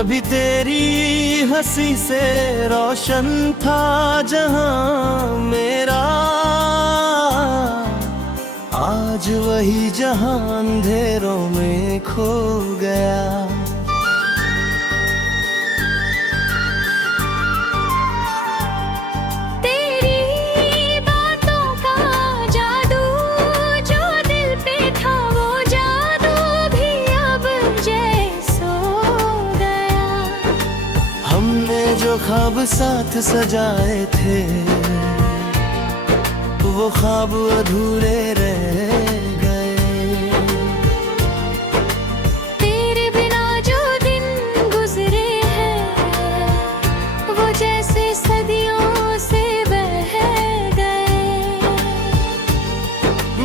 कभी तेरी हंसी से रोशन था जहां मेरा, आज वही जहां अंधेरों में खो गया। जो ख्वाब साथ सजाए थे वो ख्वाब अधूरे रह गए। तेरे बिना जो दिन गुजरे हैं वो जैसे सदियों से बह गए।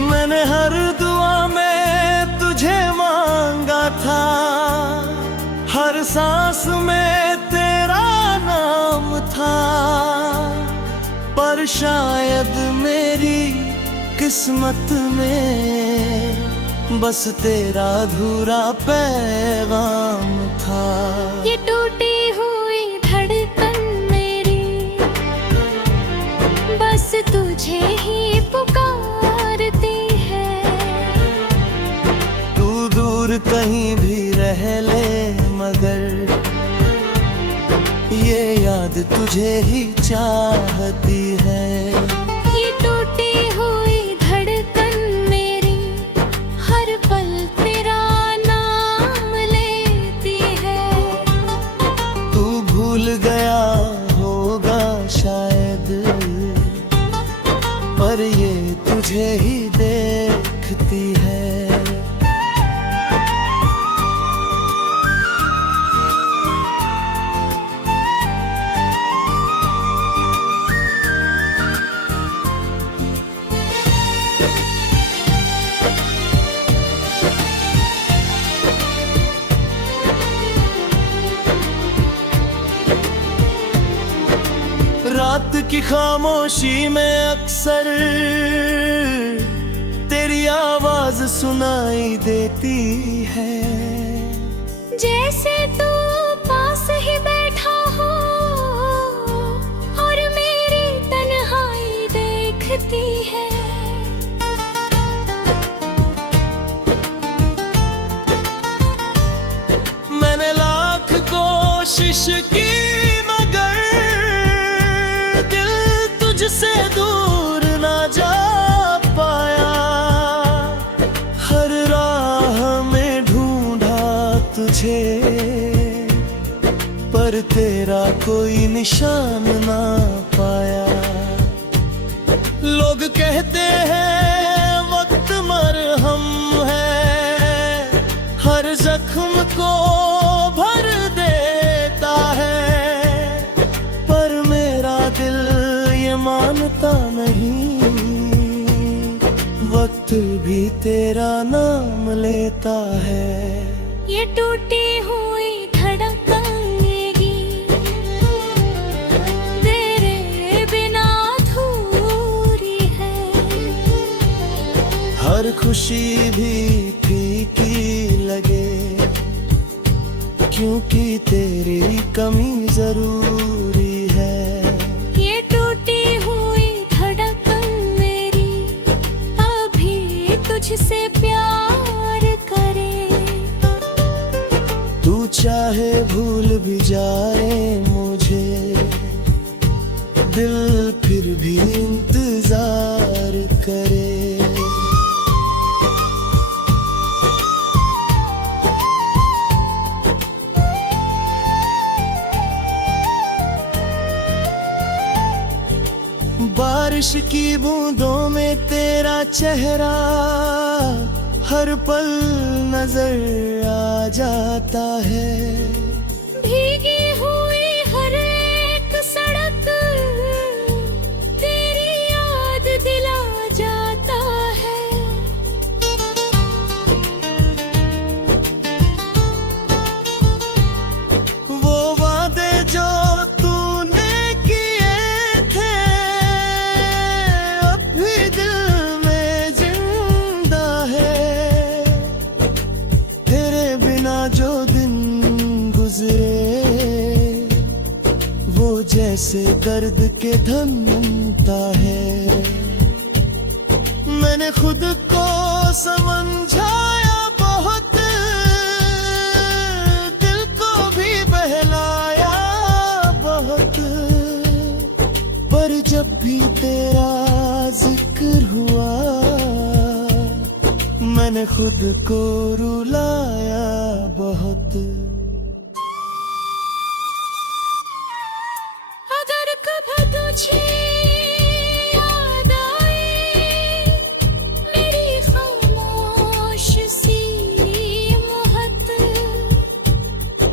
मैंने हर दुआ में तुझे मांगा था, हर सांस में तेरा नाम था, पर शायद मेरी किस्मत में बस तेरा अधूरा पैगाम था। ये टूटी हुई धड़कन मेरी बस तुझे ही पुकारती है। तू दूर कहीं भी रह ले मगर ये याद तुझे ही चाहती है। ये टूटी हुई धड़कन मेरी हर पल तेरा नाम लेती है। तू भूल गया होगा शायद पर ये तुझे ही देखती है। रात की खामोशी में अक्सर तेरी आवाज सुनाई देती है। जैसे तू पास ही बैठा हो और मेरी तन्हाई देखती है। मैंने लाख कोशिश की तुझसे दूर ना जा पाया। हर राह में ढूंढा तुझे पर तेरा कोई निशान ना पाया। लोग कहते हैं वक्त मरहम है, हर जख्म को भर देता है, पर मेरा दिल मानता नहीं। वक्त भी तेरा नाम लेता है। ये टूटी हुई धड़कन तेरे बिना अधूरी है। हर खुशी भी फीकी लगे क्योंकि तेरी कमी जरूरी है। तुझसे प्यार करे तू चाहे भूल भी जाए मुझे, दिल फिर भी इंतजार करे। बारिश की बूंदों में तेरा चेहरा हर पल नजर आ जाता है। भीगी हुई हर एक सड़क तेरी याद दिला जाता है। वो वादे जो तूने किए थे अब भी दिल में जिंदा है। तेरे बिना जो दिन गुजरे से दर्द के धनता है। मैंने खुद को समझाया बहुत, दिल को भी बहलाया बहुत, पर जब भी तेरा जिक्र हुआ मैंने खुद को रुलाया बहुत। अगर कभी तुझे याद आए मेरी खामोश सी मोहत,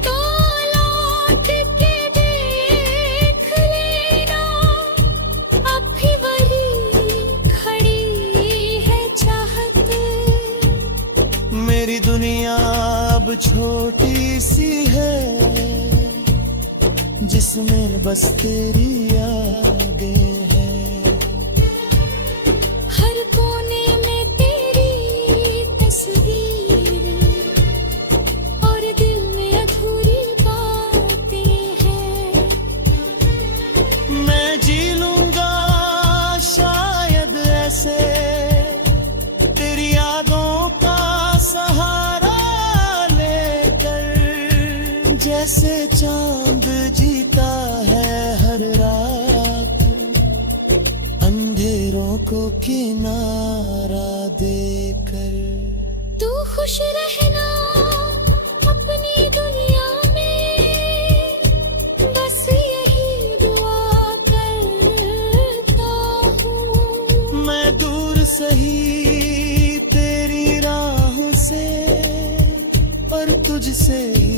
तो लौट के देख लेना, अब भी वही खड़ी है चाहत। मेरी दुनिया अब छोटी सी है, जिसमें बस तेरी यादें हैं। हर कोने में तेरी तस्वीर और दिल में अधूरी बातें हैं। मैं जी लूंगा शायद ऐसे, तेरी यादों का सहारा लेकर, जैसे चांद जीता है हर रात अंधेरों को किनारा देकर। तू खुश रहना अपनी दुनिया में, बस यही दुआ करता हूँ। मैं दूर सही तेरी राहों से, पर तुझसे ही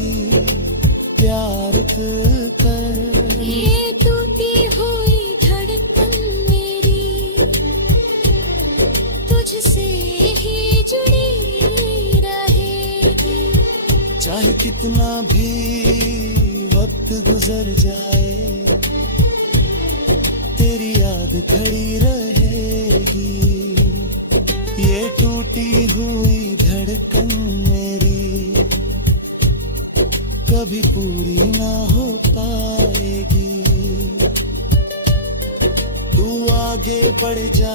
प्यार कर। ये टूटी हुई धड़कन मेरी तुझसे ही जुड़ी रहेगी। चाहे कितना भी वक्त गुजर जाए, तेरी याद खड़ी रहेगी। ये टूटी हुई धड़कन मेरी कभी पूरी ना हो पाएगी। तू आगे बढ़ जा।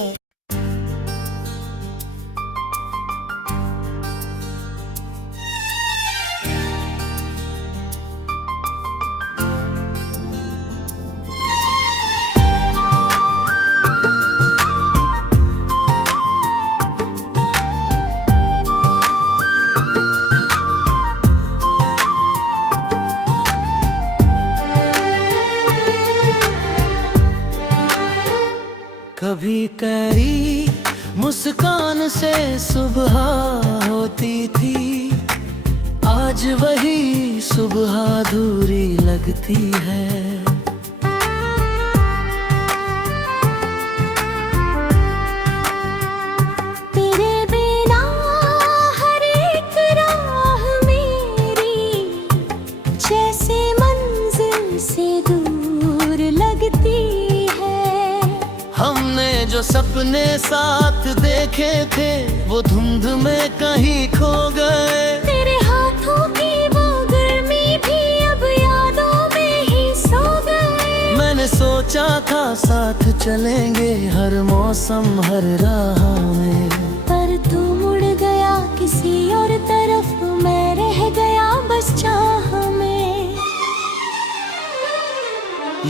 कभी करी मुस्कान से सुबह होती थी, आज वही सुबह अधूरी लगती है। तेरे बिना हर एक राह मेरी जैसे मंजिल से दूर लगती है। हमने जो सपने साथ देखे थे वो धुंध में कहीं खो गए। तेरे हाथों की वो गर्मी भी अब यादों में ही सो गए। मैंने सोचा था साथ चलेंगे हर मौसम हर राह में, पर तू मुड़ गया किसी और तरफ, मैं रह गया बस चाह में।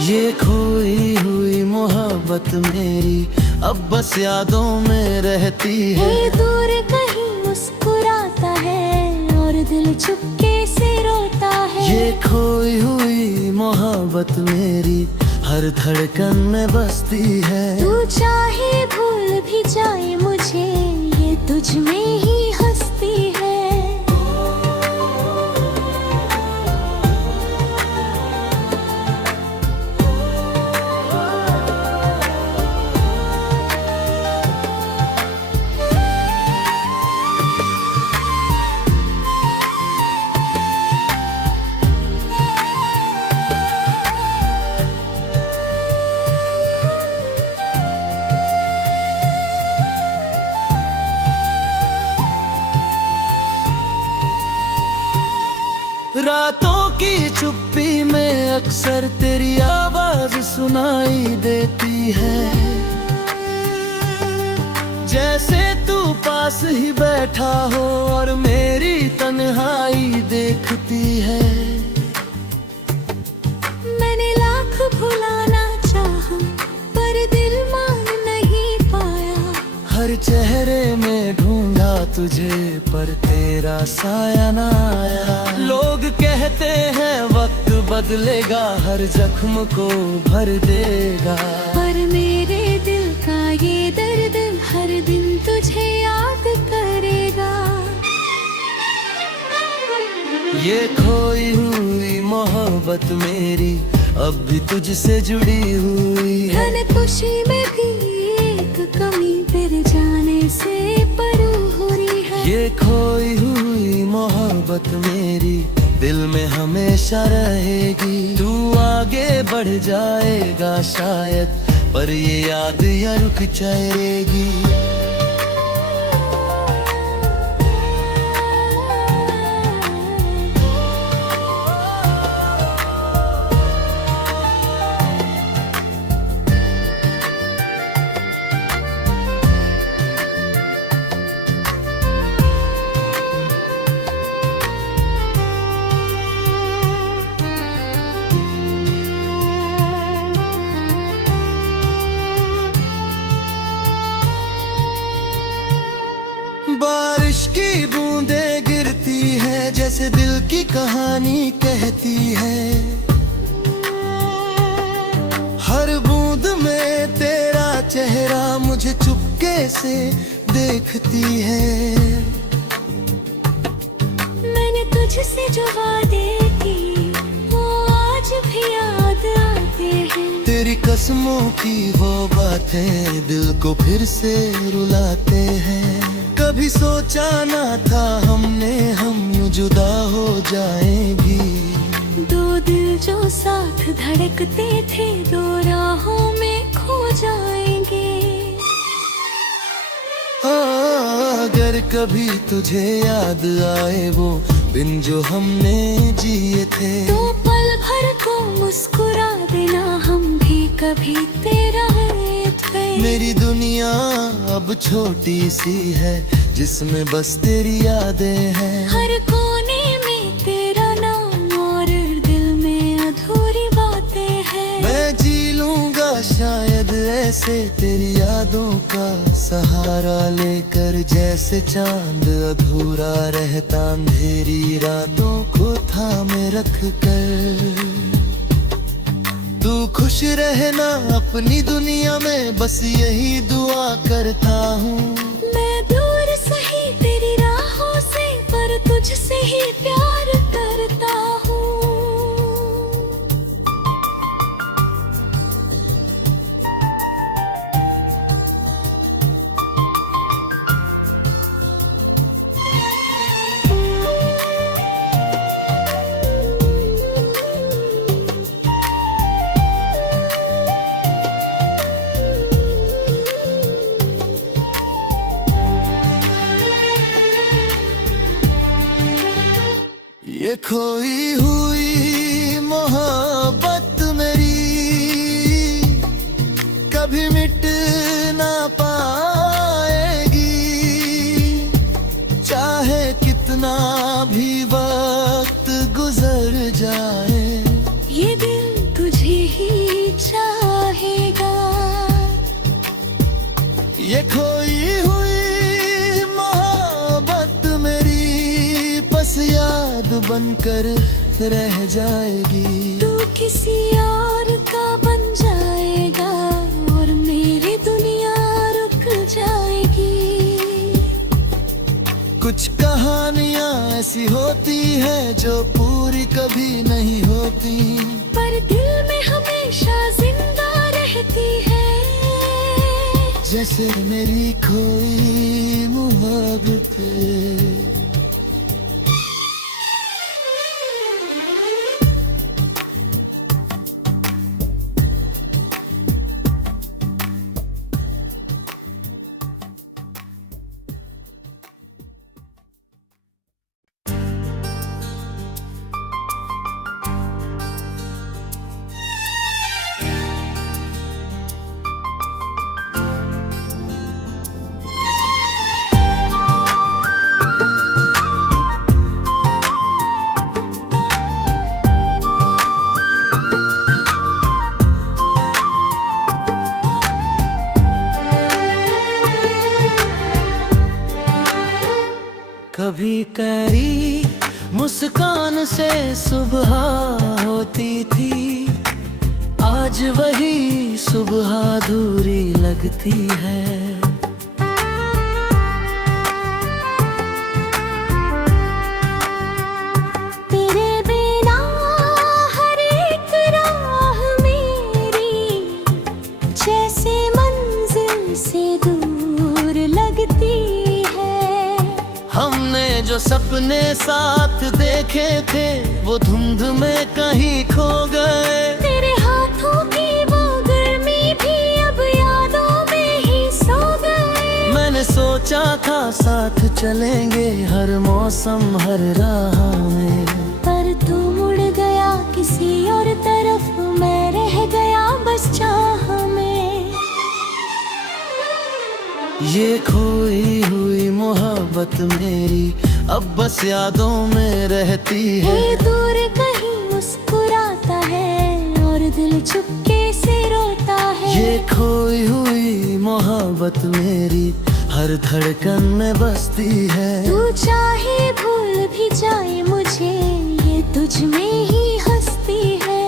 ये खोई हुई मोहब्बत मेरी अब बस यादों में रहती है। ये दूर कहीं मुस्कुराता है और दिल चुपके से रोता है। ये खोई हुई मोहब्बत मेरी हर धड़कन में बसती है। तू चाहे भूल भी जाए मुझे, ये तुझ में ही हंसती है। रातों की चुप्पी में अक्सर तेरी आवाज सुनाई देती है। जैसे तू पास ही बैठा हो और मेरी तन्हाई देखती है। मैंने लाख भुलाना चाहा पर दिल मान नहीं पाया। हर चेहरे में ढूंढा तुझे पर तेरा साया ना आया। लोग कहते हैं वक्त बदलेगा, हर जख्म को भर देगा, पर मेरे दिल का ये दर्द हर दिन तुझे याद करेगा। ये खोई हुई मोहब्बत मेरी अब भी तुझसे जुड़ी हुई है। धन खुशी में भी एक कमी तेरे जाने से परू हो रही है। ये खोई हुई मोहब्बत मेरी दिल में हमेशा रहेगी। तू आगे बढ़ जाएगा शायद, पर ये याद या रुक जाएगी। बारिश की बूंदें गिरती है जैसे दिल की कहानी कहती है। हर बूंद में तेरा चेहरा मुझे चुपके से देखती है। मैंने तुझसे जो वादे की वो आज भी याद आते हैं। तेरी कसमों की वो बातें दिल को फिर से रुलाते हैं। कभी सोचा ना था हमने हम यूं जुदा हो जाएंगी। दो दिल जो साथ धड़कते थे दो राहों में खो जाएंगे। अगर कभी तुझे याद आए वो दिन जो हमने जिए थे, तो पल भर को मुस्कुरा देना हम भी कभी तेरा थे। मेरी दुनिया अब छोटी सी है जिसमें बस तेरी यादें हैं। हर कोने में तेरा नाम और दिल में अधूरी बातें हैं। मैं जी लूंगा शायद ऐसे तेरी यादों का सहारा लेकर, जैसे चांद अधूरा रहता अंधेरी रातों को थामे रख कर। तू खुश रहना अपनी दुनिया में बस यही दुआ करता हूँ। मैं दूर सही तेरी राहों से पर तुझसे ही प्यार करता हूँ। ये खोई हुई मोहब्बत मेरी कभी मिट ना पाएगी। चाहे कितना भी वक्त गुजर जाए, ये दिल तुझे ही चाहेगा। ये खोई हुई मोहब्बत मेरी बस याद बनकर रह जाएगी। तू किसी और का बन जाएगा और मेरी दुनिया रुक जाएगी। कुछ कहानियां ऐसी होती है जो पूरी कभी नहीं होती, पर दिल में हमेशा जिंदा रहती है। जैसे मेरी खोई मोहब्बत। कभी करी मुस्कान से सुबह होती थी, आज वही सुबह अधूरी लगती है। तेरे बिना हर एक राह मेरी जैसे मंजिल से दूर लगती है। हमने जो सपने साथ देखे थे वो धुंध में कहीं खो गए। तेरे हाथों की वो गर्मी भी अब यादों में ही सो गए। मैंने सोचा था साथ चलेंगे हर मौसम हर राह में, पर तू मुड़ गया किसी और तरफ, मैं रह गया बस चाह में। ये खोई हुई मोहब्बत मेरी अब बस यादों में रहती है। ये दूर कहीं मुस्कुराता है और दिल चुपके से रोता है। ये खोई हुई मोहब्बत मेरी हर धड़कन में बसती है। तू चाहे भूल भी जाए मुझे, ये तुझ में ही हंसती है।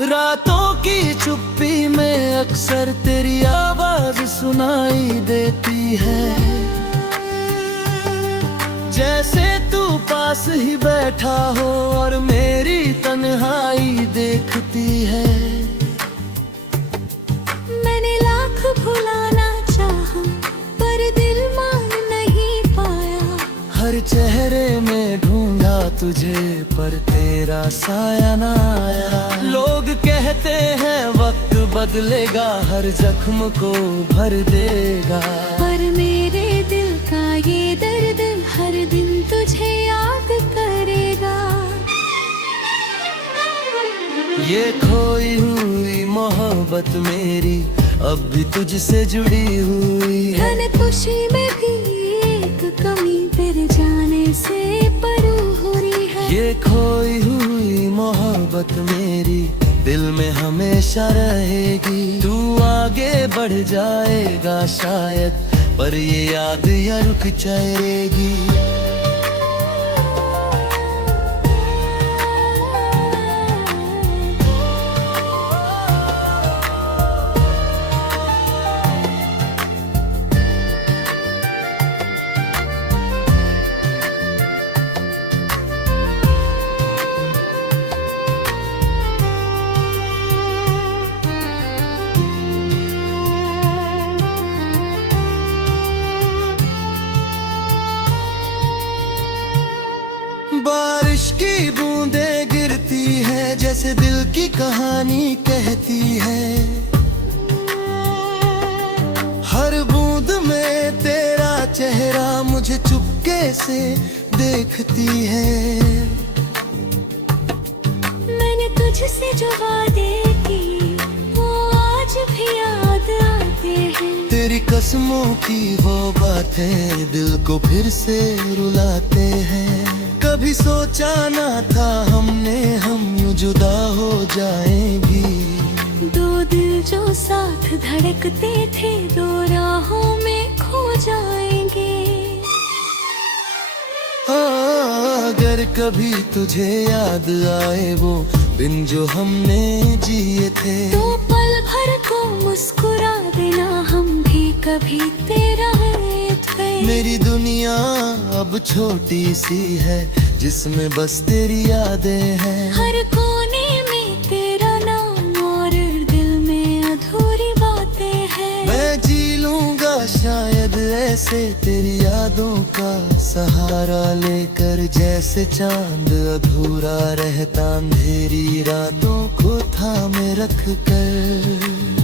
रातों की चुप्पी में अक्सर तेरी आवाज सुनाई देती है, जैसे तू पास ही बैठा हो और मेरी तन्हाई देखती है। मैंने लाख भुलाना चाहा पर दिल मान नहीं पाया। हर चेहरे में ढूंढा तुझे पर तेरा साया ना आया। लोग कहते हैं वक्त बदलेगा हर जख्म को भर देगा, पर मेरे दिल का ये दर्द हर दिन तुझे याद करेगा। ये खोई हुई मोहब्बत मेरी अब भी तुझसे जुड़ी हुई है। धन खुशी में भी एक कमी तेरे जाने से परू हो रही है। ये खोई हुई मोहब्बत मेरी दिल में हमेशा रहेगी। तू आगे बढ़ जाएगा शायद पर ये याद या रुक जाएगी। बारिश की बूंदें गिरती है जैसे दिल की कहानी कहती है। हर बूंद में तेरा चेहरा मुझे चुपके से देखती है। मैंने तुझसे जो वादे की वो आज भी याद आते हैं। तेरी कसमों की वो बातें दिल को फिर से रुलाते हैं। कभी सोचा ना था हम यूं जुदा हो जाएंगी। दो दिल जो साथ धड़कते थे दो राहों में खो जाएंगे। अगर कभी तुझे याद आए वो दिन जो हमने जिए थे, तो पल भर को मुस्कुरा देना हम भी कभी तेरा थे। मेरी दुनिया अब छोटी सी है जिसमें बस तेरी यादें हैं। हर कोने में तेरा नाम और दिल में अधूरी बातें हैं। मैं जी लूंगा शायद ऐसे तेरी यादों का सहारा लेकर, जैसे चांद अधूरा रहता अंधेरी रातों को थामे रख कर।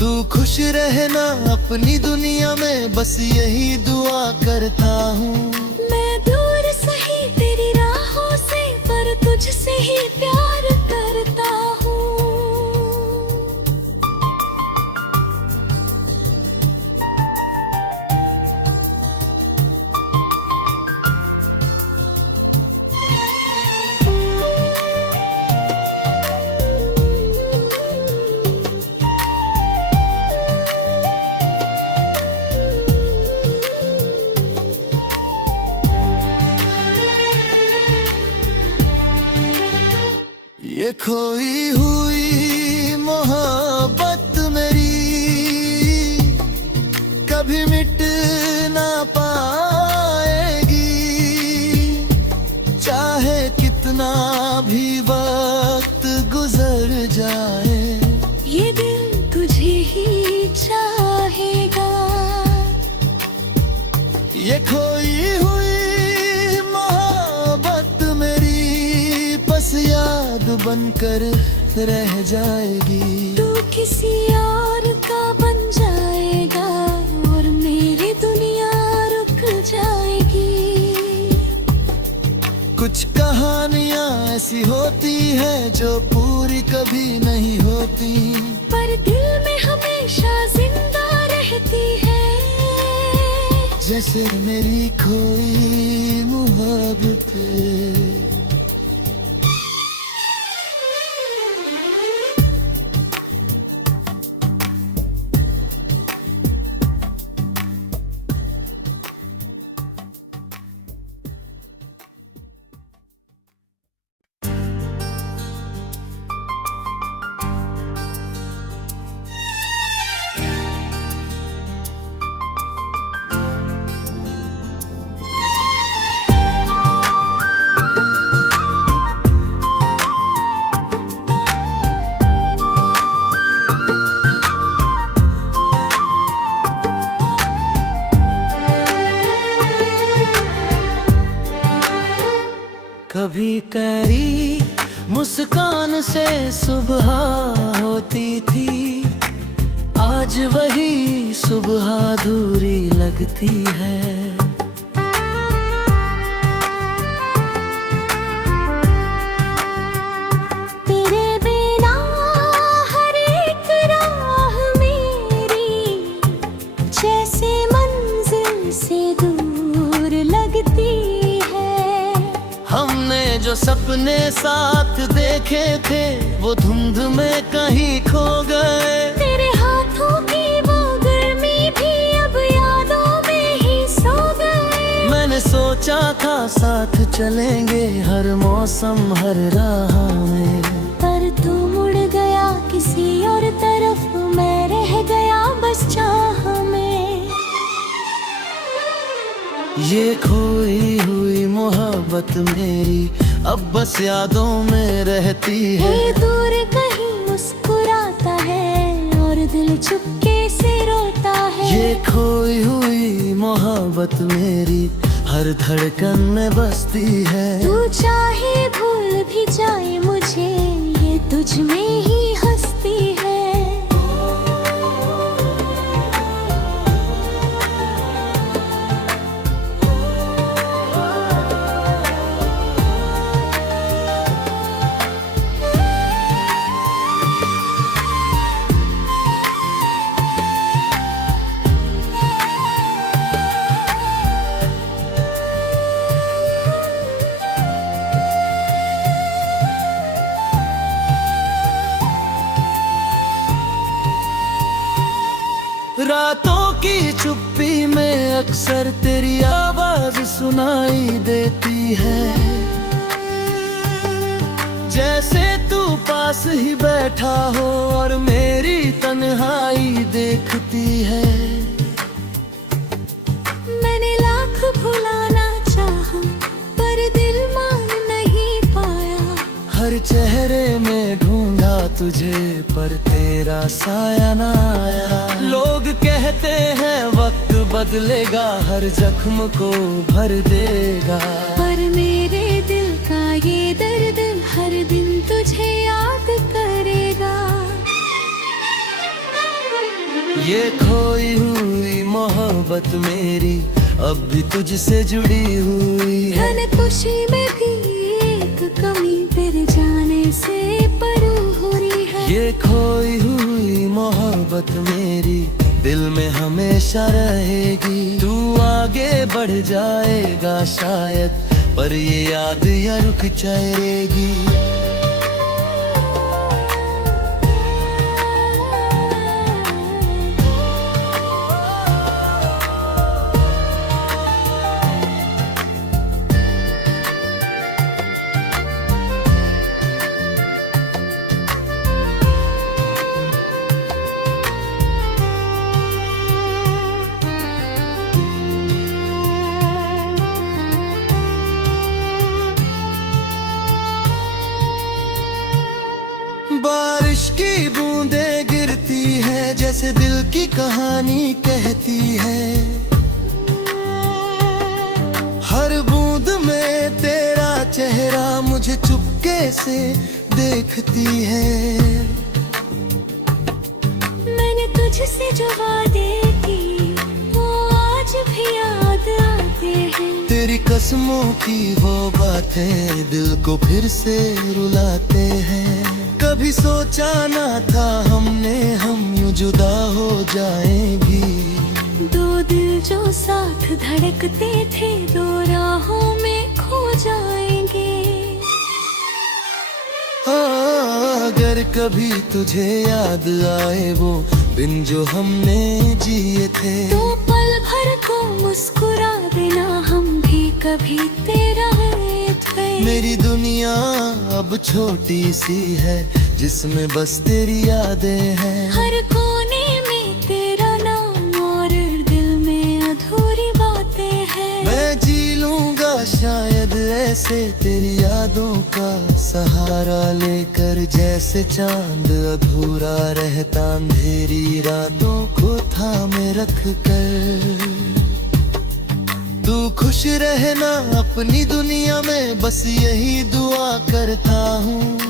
तू खुश रहना अपनी दुनिया में, बस यही दुआ करता हूँ। मैं दूर सही तेरी राहों से, पर तुझसे ही प्यार करता हूँ। ये खोई हुई मोहब्बत मेरी कभी मिट ना पाएगी, चाहे कितना भी वक्त गुजर जाए। ये दिल तुझे ही चाहेगा। ये खोई हुई मोहब्बत मेरी बस याद बनकर रह जाएगी। तू किसी और का बन जाएगा और मेरी दुनिया रुक जाएगी। कुछ कहानियाँ ऐसी होती हैं जो पूरी कभी नहीं होती, पर दिल में हमेशा जिंदा रहती है। जैसे मेरी खोई मोहब्बत। कभी करी मुस्कान से सुबह होती थी, आज वही सुबह अधूरी लगती है। तेरे बिना हर एक राह मेरी जैसे मंजिल से दूर लगती है। हमने जो सपने साथ देखे थे वो धुंध में कहीं खो गए। तेरे हाथों की वो गर्मी भी अब यादों में ही सो गए। मैंने सोचा था साथ चलेंगे हर मौसम हर राह में, पर तू मुड़ गया किसी और तरफ, मैं रह गया बस चाह में। ये खोई हुई मोहब्बत मेरी अब बस यादों में रहती है। ये दूर कहीं मुस्कुराता है और दिल चुपके से रोता है। ये खोई हुई मोहब्बत मेरी हर धड़कन में बसती है। तू चाहे भूल भी जाए मुझे, ये तुझ में ही हंसती है। रातों की चुप्पी में अक्सर तेरी आवाज सुनाई देती है, जैसे तू पास ही बैठा हो और मेरी तन्हाई देखती है। मैंने लाख भुलाना चाहा पर दिल मान नहीं पाया। हर चेहरे में ढूंढा तुझे पर तेरा साया ना आया। लोग कहते हैं वक्त बदलेगा हर जख्म को भर देगा, पर मेरे दिल का ये दर्द हर दिन तुझे याद करेगा। ये खोई हुई मोहब्बत मेरी अब भी तुझसे जुड़ी हुई है। धन खुशी में भी एक कमी तेरे जाने से परू हो रही है। ये खोई हुई मोहब्बत मेरी दिल में हमेशा रहेगी। तू आगे बढ़ जाएगा शायद, पर ये याद या रुक जाएगी। बारिश की बूंदें गिरती है जैसे दिल की कहानी कहती है। हर बूंद में तेरा चेहरा मुझे चुपके से देखती है। मैंने तुझसे जो वादे की वो आज भी याद आते हैं। तेरी कसमों की वो बातें दिल को फिर से रुलाते हैं। कभी सोचा ना था हमने हम यूं जुदा हो जाएंगी। दो दिल जो साथ धड़कते थे दो राहों में खो जाएंगे। अगर कभी तुझे याद आए वो दिन जो हमने जिए थे, तो पल भर को मुस्कुरा देना हम भी कभी तेरा थे। मेरी दुनिया अब छोटी सी है जिसमें बस तेरी यादें हैं। हर कोने में तेरा नाम और दिल में अधूरी बातें हैं। मैं जी लूंगा शायद ऐसे तेरी यादों का सहारा लेकर। जैसे चांद अधूरा रहता अंधेरी रातों को थामे रख कर। तू खुश रहना अपनी दुनिया में बस यही दुआ करता हूँ।